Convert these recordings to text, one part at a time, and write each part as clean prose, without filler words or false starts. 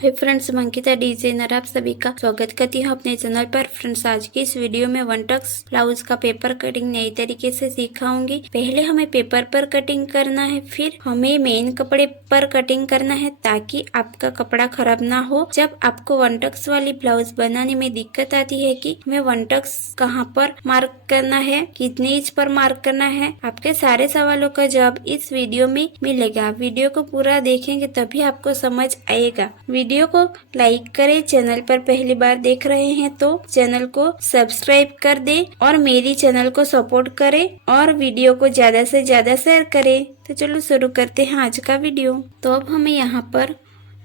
Hi friends, मैं Ankita designer आप सभी का स्वागत करती हूँ अपने चैनल पर। फ्रेंड्स, आज की इस वीडियो में वन टक्स ब्लाउज का पेपर कटिंग नई तरीके से सिखाऊंगी। पहले हमें पेपर पर कटिंग करना है, फिर हमें मेन कपड़े पर कटिंग करना है ताकि आपका कपड़ा खराब ना हो। जब आपको वन टक्स वाली ब्लाउज बनाने में दिक्कत आती है कि हमें वन टक्स कहाँ पर मार्क करना है, कितने इंच पर मार्क करना है, आपके सारे सवालों का जवाब इस वीडियो में मिलेगा। वीडियो को पूरा देखेंगे तभी आपको समझ आएगा। वीडियो को लाइक करें। चैनल पर पहली बार देख रहे हैं तो चैनल को सब्सक्राइब कर दें और मेरी चैनल को सपोर्ट करें और वीडियो को ज्यादा से ज्यादा शेयर करें। तो चलो शुरू करते हैं आज का वीडियो। तो अब हमें यहाँ पर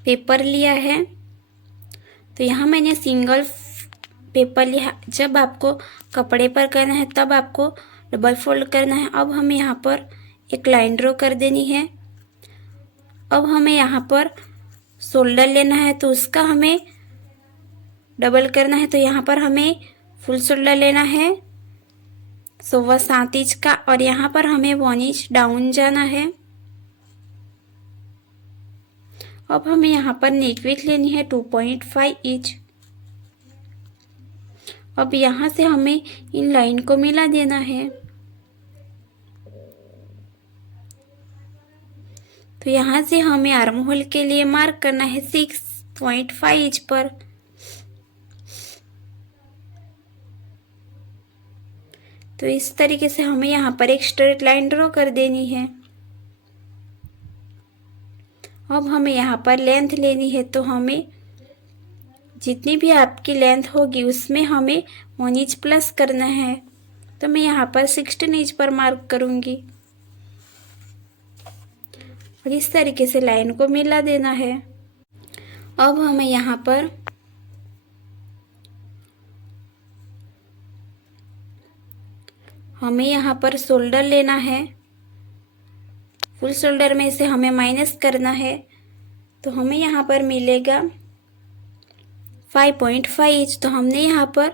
पेपर लिया है, तो यहाँ मैंने सिंगल पेपर लिया। जब आपको कपड़े पर करना है तब आपको डबल फोल्ड करना है। अब हमें यहाँ पर एक लाइन ड्रॉ कर देनी है। अब हमें यहाँ पर शोल्डर लेना है तो उसका हमें डबल करना है। तो यहाँ पर हमें फुल शोल्डर लेना है 7.25 इंच का और यहाँ पर हमें 1 इंच डाउन जाना है। अब हमें यहाँ पर नेक विड्थ लेनी है 2.5 इंच। अब यहाँ से हमें इन लाइन को मिला देना है। तो यहाँ से हमें आर्म होल के लिए मार्क करना है 6.5 इंच पर। तो इस तरीके से हमें यहाँ पर एक स्ट्रेट लाइन ड्रॉ कर देनी है। अब हमें यहाँ पर लेंथ लेनी है, तो हमें जितनी भी आपकी लेंथ होगी उसमें हमें 1 इंच प्लस करना है। तो मैं यहाँ पर 16 इंच पर मार्क करूँगी और इस तरीके से लाइन को मिला देना है। अब हमें यहाँ पर शोल्डर लेना है। फुल शोल्डर में से हमें माइनस करना है, तो हमें यहाँ पर मिलेगा 5.5 इंच। तो हमने यहाँ पर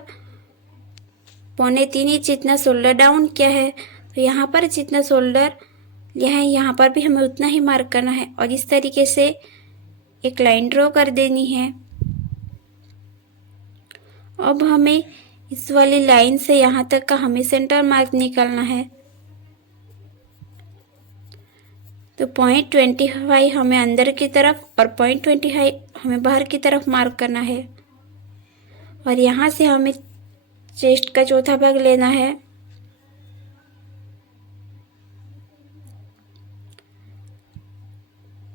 3.25 इंच जितना शोल्डर डाउन किया है। तो यहाँ पर जितना शोल्डर लिया है यहाँ पर भी हमें उतना ही मार्क करना है और इस तरीके से एक लाइन ड्रॉ कर देनी है। अब हमें इस वाली लाइन से यहाँ तक का हमें सेंटर मार्क निकालना है। तो 0.25 हमें अंदर की तरफ और 0.25 हमें बाहर की तरफ मार्क करना है और यहाँ से हमें चेस्ट का चौथा भाग लेना है।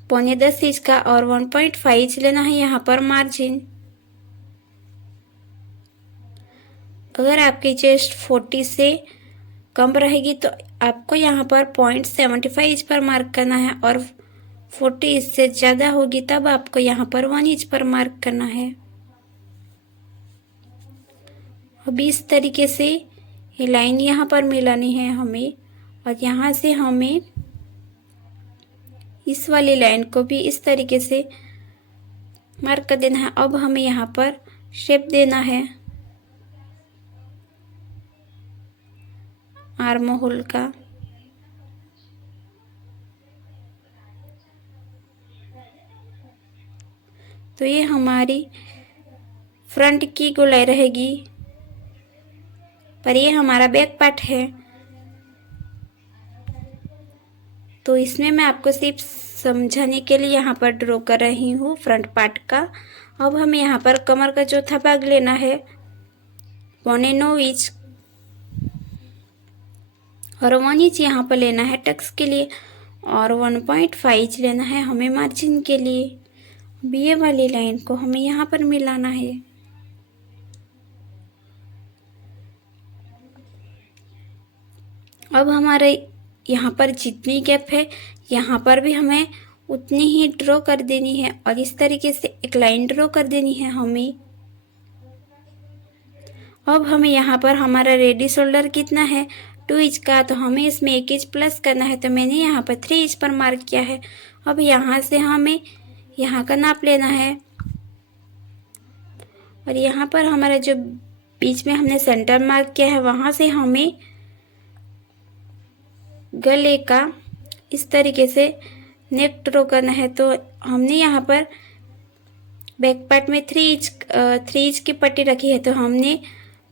पौने 10 इंच का और 1.5 इंच लेना है यहाँ पर मार्जिन। अगर आपकी चेस्ट 40 से कम रहेगी तो आपको यहाँ पर 0.75 इंच पर मार्क करना है और 40 इंच से ज़्यादा होगी तब आपको यहाँ पर 1 इंच पर मार्क करना है। अभी इस तरीके से ये लाइन यहाँ पर मिलानी है हमें और यहाँ से हमें इस वाली लाइन को भी इस तरीके से मार्क कर देना है। अब हमें यहाँ पर शेप देना है आर्म होल का। तो ये हमारी फ्रंट की गोलाई रहेगी, पर ये हमारा बैक पार्ट है। तो इसमें मैं आपको सिर्फ समझाने के लिए यहाँ पर ड्रॉ कर रही हूँ फ्रंट पार्ट का। अब हमें यहाँ पर कमर का चौथा भाग लेना है 9.25 इंच और 1 इंच यहाँ पर लेना है टक्स के लिए और 1.5 इंच लेना है हमें मार्जिन के लिए। अब ये वाली लाइन को हमें यहाँ पर मिलाना है। अब हमारे यहाँ पर जितनी गैप है यहाँ पर भी हमें उतनी ही ड्रॉ कर देनी है और इस तरीके से एक लाइन ड्रॉ कर देनी है हमें। अब हमें यहाँ पर हमारा रेडी शोल्डर कितना है 2 इंच का, तो हमें इसमें 1 इंच प्लस करना है। तो मैंने यहाँ पर 3 इंच पर मार्क किया है। अब यहाँ से हमें यहाँ का नाप लेना है और यहाँ पर हमारा जो बीच में हमने सेंटर मार्क किया है वहाँ से हमें गले का इस तरीके से नेक ड्रॉ करना है। तो हमने यहाँ पर बैक पार्ट में 3 इंच की पट्टी रखी है, तो हमने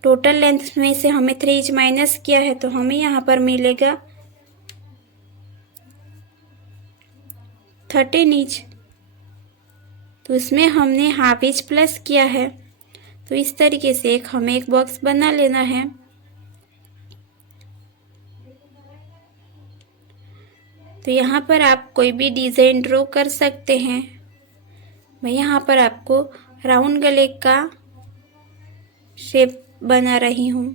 टोटल लेंथ में से हमें 3 इंच माइनस किया है, तो हमें यहाँ पर मिलेगा 13 इंच। तो उसमें हमने हाफ इंच प्लस किया है। तो इस तरीके से हमें एक बॉक्स बना लेना है। तो यहाँ पर आप कोई भी डिज़ाइन ड्रॉ कर सकते हैं। मैं यहाँ पर आपको राउंड गले का शेप बना रही हूँ।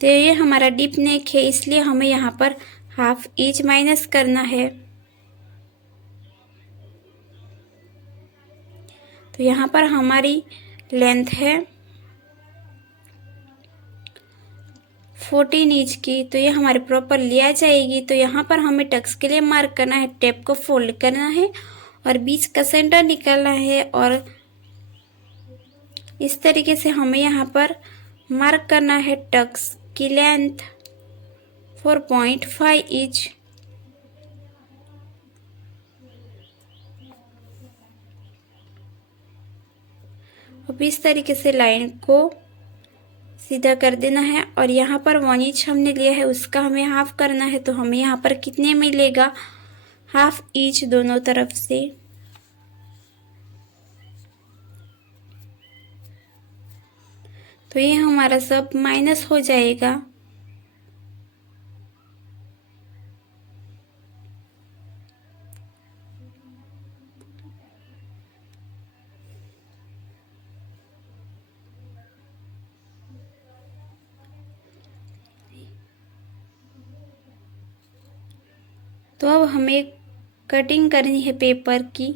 तो ये हमारा डीप नेक है, इसलिए हमें यहाँ पर हाफ इंच माइनस करना है। तो यहाँ पर हमारी लेंथ है 14 इंच की, तो ये हमारे प्रॉपर लिया जाएगी। तो यहाँ पर हमें टक्स के लिए मार्क करना है, टेप को फोल्ड करना है और बीच का सेंटर निकालना है, और इस तरीके से हमें यहाँ पर मार्क करना है टक्स की लेंथ 4.5 इंच। अब इस तरीके से लाइन को सीधा कर देना है, और यहाँ पर 1 इंच हमने लिया है, उसका हमें हाफ करना है। तो हमें यहाँ पर कितने मिलेगा, हाफ इंच दोनों तरफ से। तो ये हमारा सब माइनस हो जाएगा। तो अब हमें कटिंग करनी है पेपर की।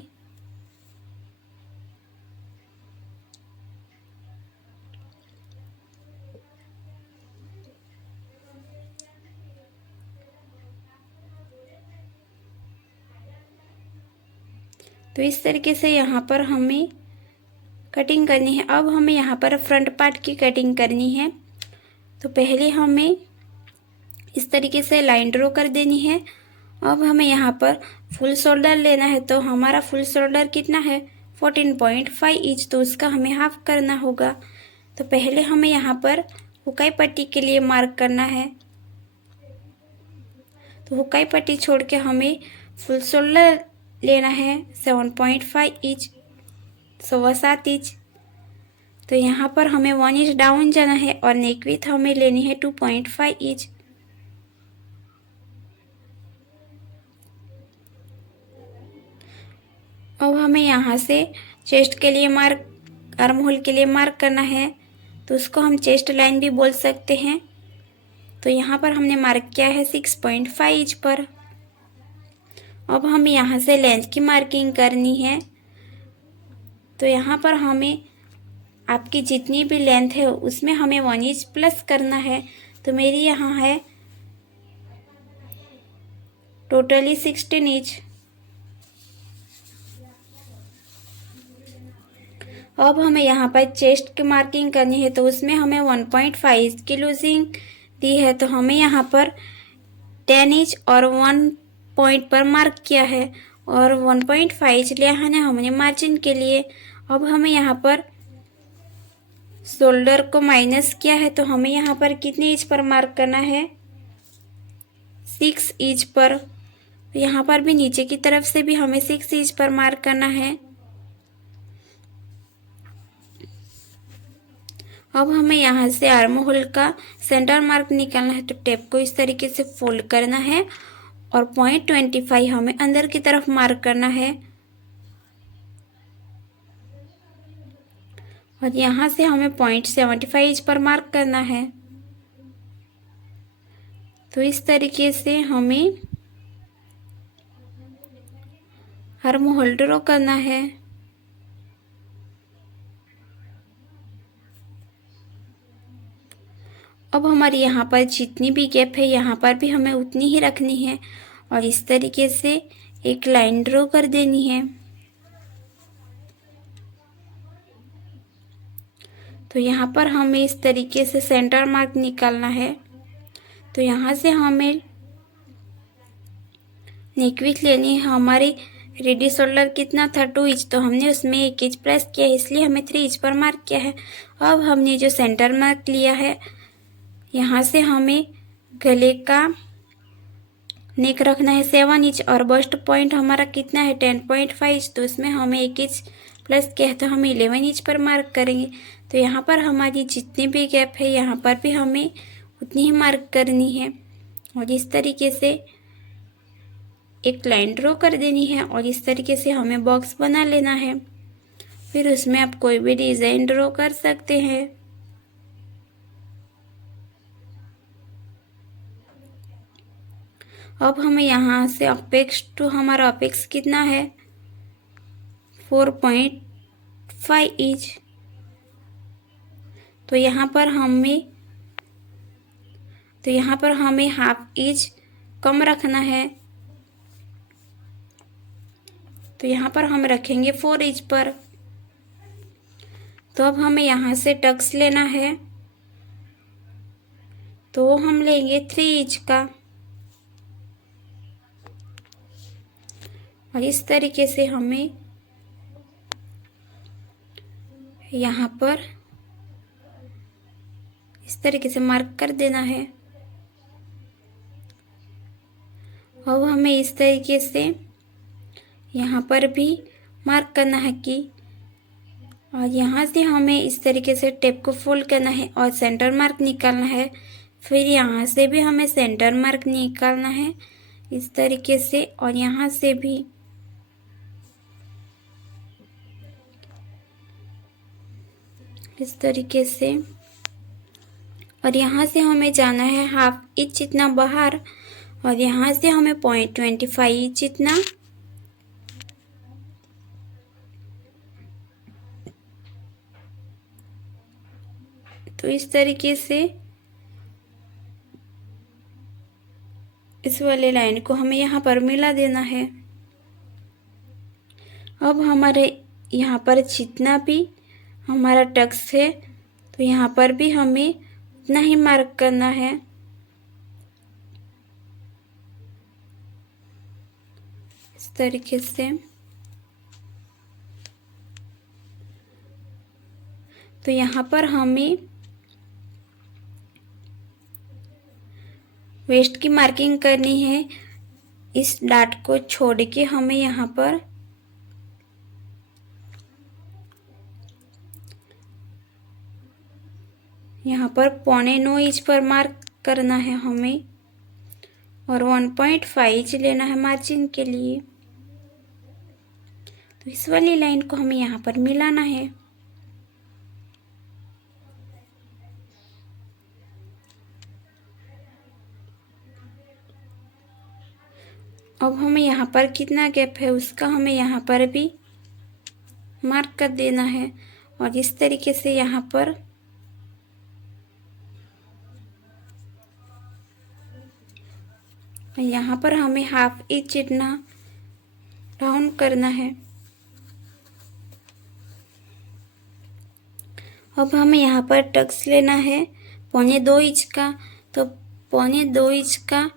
तो इस तरीके से यहाँ पर हमें कटिंग करनी है। अब हमें यहाँ पर फ्रंट पार्ट की कटिंग करनी है। तो पहले हमें इस तरीके से लाइन ड्रॉ कर देनी है। अब हमें यहाँ पर फुल शोल्डर लेना है। तो हमारा फुल शोल्डर कितना है, 14.5 इंच, तो उसका हमें हाफ करना होगा। तो पहले हमें यहाँ पर हुकाई पट्टी के लिए मार्क करना है। तो हुकाई पट्टी छोड़ के हमें फुल शोल्डर लेना है 7.5 इंच, 7.25 इंच। तो यहाँ पर हमें 1 इंच डाउन जाना है, और नेक विड्थ हमें लेनी है 2.5 इंच। अब हमें यहाँ से चेस्ट के लिए आर्म होल के लिए मार्क करना है। तो उसको हम चेस्ट लाइन भी बोल सकते हैं। तो यहाँ पर हमने मार्क किया है 6.5 इंच पर। अब हमें यहाँ से लेंथ की मार्किंग करनी है। तो यहाँ पर हमें आपकी जितनी भी लेंथ है उसमें हमें 1 इंच प्लस करना है। तो मेरी यहाँ है टोटली 16 इंच। अब हमें यहाँ पर चेस्ट की मार्किंग करनी है। तो उसमें हमें 1.5 की लूजिंग दी है। तो हमें यहाँ पर 10 इंच और 1 पॉइंट पर मार्क किया है, और 1.5 इंच लिया है ना हमने मार्जिन के लिए। अब हमें यहाँ पर शोल्डर को माइनस किया है। तो हमें यहाँ पर कितने इंच पर मार्क करना है, 6 इंच पर। यहाँ पर भी नीचे की तरफ से भी हमें 6 इंच पर मार्क करना है। अब हमें यहाँ से आर्म होल का सेंटर मार्क निकालना है। तो टेप को इस तरीके से फोल्ड करना है, और 0.25 हमें अंदर की तरफ मार्क करना है, और यहाँ से हमें 0.75 इंच पर मार्क करना है। तो इस तरीके से हमें आर्म होल ड्रॉ करना है। अब हमारी यहाँ पर जितनी भी गैप है यहाँ पर भी हमें उतनी ही रखनी है, और इस तरीके से एक लाइन ड्रॉ कर देनी है। तो यहाँ पर हमें इस तरीके से सेंटर मार्क निकालना है। तो यहाँ से हमें नेक विड्थ लेनी है। हमारी रेडी शोल्डर कितना था 2 इंच, तो हमने उसमें 1 इंच प्लस किया है, इसलिए हमें 3 इंच पर मार्क किया है। अब हमने जो सेंटर मार्क लिया है, यहाँ से हमें गले का नेक रखना है 7 इंच और बस्ट पॉइंट हमारा कितना है 10.5 इंच, तो इसमें हमें 1 इंच प्लस किया है, तो हम 11 इंच पर मार्क करेंगे। तो यहाँ पर हमारी जितनी भी गैप है यहाँ पर भी हमें उतनी ही मार्क करनी है और इस तरीके से एक लाइन ड्रॉ कर देनी है और इस तरीके से हमें बॉक्स बना लेना है। फिर उसमें आप कोई भी डिज़ाइन ड्रॉ कर सकते हैं। अब हमें यहाँ से अपेक्स टू हमारा अपेक्स कितना है 4.5 इंच, तो यहाँ पर हमें हाफ इंच कम रखना है, तो यहाँ पर हम रखेंगे 4 इंच पर। तो अब हमें यहाँ से टक्स लेना है, तो हम लेंगे 3 इंच का और इस तरीके से हमें यहाँ पर इस तरीके से मार्क कर देना है। अब हमें इस तरीके से यहाँ पर भी मार्क करना है कि, और यहाँ से हमें इस तरीके से टेप को फोल्ड करना है और सेंटर मार्क निकालना है। फिर यहाँ से भी हमें सेंटर मार्क निकालना है इस तरीके से और यहाँ से भी इस तरीके से, और यहाँ से हमें जाना है हाफ इंच जितना बाहर और यहाँ से हमें 0.25 इंच जितना तो इस तरीके से इस वाले लाइन को हमें यहाँ पर मिला देना है। अब हमारे यहाँ पर जितना भी हमारा टक्स है तो यहाँ पर भी हमें उतना ही मार्क करना है। इस तरीके से, तो यहाँ पर हमें वेस्ट की मार्किंग करनी है। इस डाट को छोड़ के हमें यहाँ पर .9 इंच पर मार्क करना है हमें और 1.5 इंच लेना है मार्जिन के लिए। तो इस वाली लाइन को हमें यहाँ पर मिलाना है। अब हमें यहाँ पर कितना गैप है उसका हमें यहाँ पर भी मार्क कर देना है और इस तरीके से यहाँ पर हमें हाफ इंच जितना राउंड करना है। अब हमें यहाँ पर टक्स लेना है 0.25 इंच का, तो 0.25 इंच का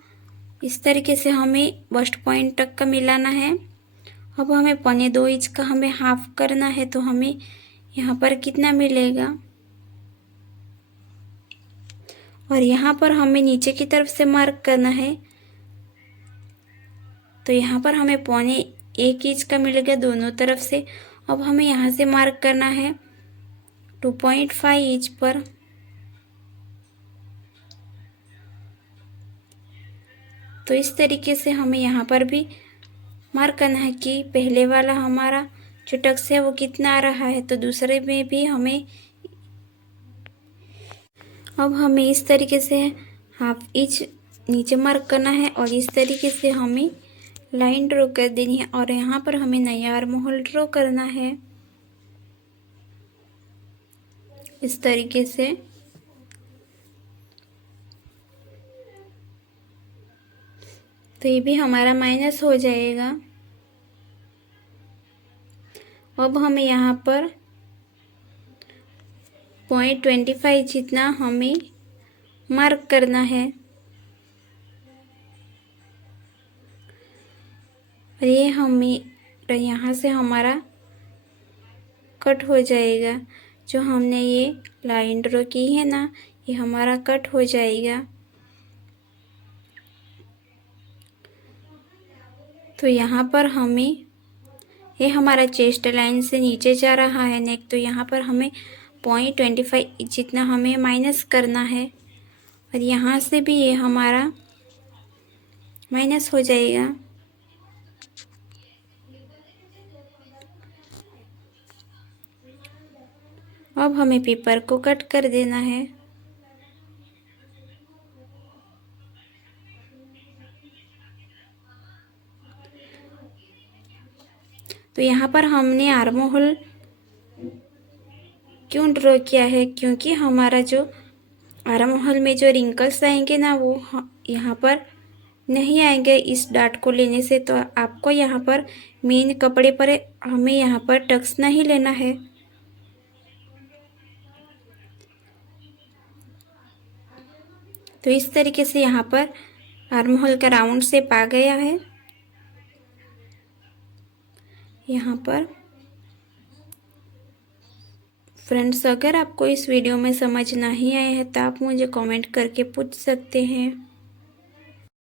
इस तरीके से हमें बस्ट पॉइंट तक का मिलाना है। अब हमें 0.25 इंच का हमें हाफ करना है, तो हमें यहाँ पर कितना मिलेगा, और यहाँ पर हमें नीचे की तरफ से मार्क करना है, तो यहाँ पर हमें 0.1 इंच का मिलेगा दोनों तरफ से। अब हमें यहाँ से मार्क करना है 2.5 इंच पर। तो इस तरीके से हमें यहाँ पर भी मार्क करना है कि पहले वाला हमारा जो टक्स है वो कितना आ रहा है, तो दूसरे में भी हमें अब हमें इस तरीके से हाफ इंच नीचे मार्क करना है और इस तरीके से हमें लाइन ड्रॉ कर देनी है और यहाँ पर हमें नया आर्म होल ड्रॉ करना है इस तरीके से। तो ये भी हमारा माइनस हो जाएगा। अब हमें यहाँ पर 0.25 जितना हमें मार्क करना है और ये हमें यहाँ से हमारा कट हो जाएगा। जो हमने ये लाइन ड्रॉ की है ना, ये हमारा कट हो जाएगा। तो यहाँ पर हमें, ये हमारा चेस्ट लाइन से नीचे जा रहा है नेक, तो यहाँ पर हमें 0.25 जितना हमें माइनस करना है। और यहाँ से भी ये हमारा माइनस हो जाएगा। अब हमें पेपर को कट कर देना है। तो यहाँ पर हमने आर्म होल क्यों ड्रॉ किया है, क्योंकि हमारा जो आर्म होल में जो रिंकल्स आएंगे ना, वो यहाँ पर नहीं आएंगे इस डार्ट को लेने से। तो आपको यहाँ पर मेन कपड़े पर हमें यहाँ पर टक्स नहीं लेना है। तो इस तरीके से यहाँ पर आर्म होल का राउंड शेप आ गया है। यहाँ पर फ्रेंड्स, अगर आपको इस वीडियो में समझ नहीं आया है तो आप मुझे कमेंट करके पूछ सकते हैं।